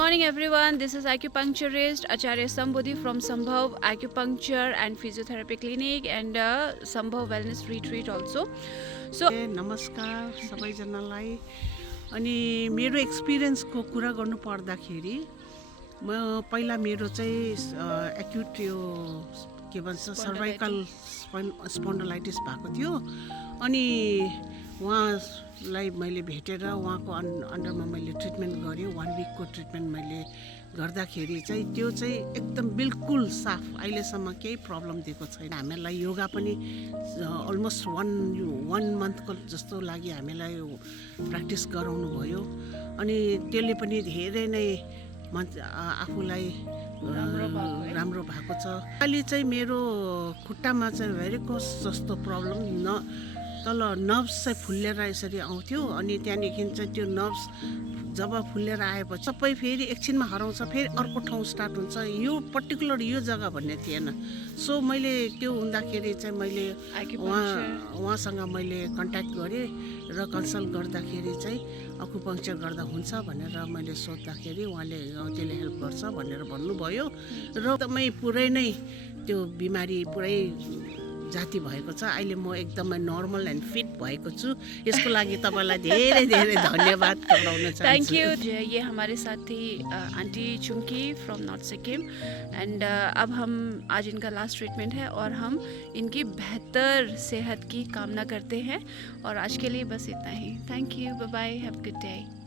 morning everyone, this is acupuncturist Acharya Sambodhi from SAMBHAV Acupuncture and Physiotherapy Clinic and SAMBHAV Wellness Retreat also. So नमस्कार सबैजनालाई। अनि मेरो एक्सपिरियन्सको कुरा गर्नु पर्दाखेरि म पहिला मेरो चाहिँ एक्युट यो के भन्छ सर्भाइकल स्पन्डलाइटिस भएको थियो। अनि उहाँलाई मैले भेटेर उहाँको अन्डरमा मैले ट्रिटमेन्ट गरेँ। 1 विकको ट्रिटमेन्ट मैले गर्दाखेरि चाहिँ त्यो चाहिँ एकदम बिल्कुल साफ, अहिलेसम्म केही प्रब्लम दिएको छैन। हामीलाई योगा पनि अलमोस्ट 1 मन्थको जस्तो लागि हामीलाई प्र्याक्टिस गराउनु भयो। अनि त्यसले पनि धेरै नै आफूलाई राम्रो भएको छ। अहिले चाहिँ मेरो खुट्टामा चाहिँ भेरिकोस जस्तो प्रब्लम तल नर्भ्स चाहिँ फुल्लेर यसरी आउँथ्यो। अनि त्यहाँदेखि चाहिँ त्यो नर्भ्स जब फुल्लेर आएपछि सबै फेरि एकछिनमा हराउँछ, फेरि अर्को ठाउँ स्टार्ट हुन्छ। यो पर्टिकुलर यो जग्गा भन्ने थिएन। सो मैले त्यो हुँदाखेरि चाहिँ मैले उहाँसँग मैले कन्ट्याक्ट गरेँ र कन्सल्ट गर्दाखेरि चाहिँ अकुपङ्क्चर गर्दा हुन्छ भनेर मैले सोद्धाखेरि उहाँले त्यसले हेल्प गर्छ भनेर भन्नुभयो। र एकदमै पुरै नै त्यो बिमारी पुरै जाति भएको छ। अहिले म एकदमै नर्मल एन्ड फिट भएको छु। यसको लागि तपाईलाई धेरै धेरै धन्यवाद कराउन चाहन्छु। Thank you. ये हमारे साथ थी aunty Chunki from North Sikkim and अब हम आज इनका लास्ट ट्रीटमेंट है और हम इनकी बेहतर सेहत की कामना करते हैं। और आज के लिए बस इतना ही। Thank you, bye bye, have a good day.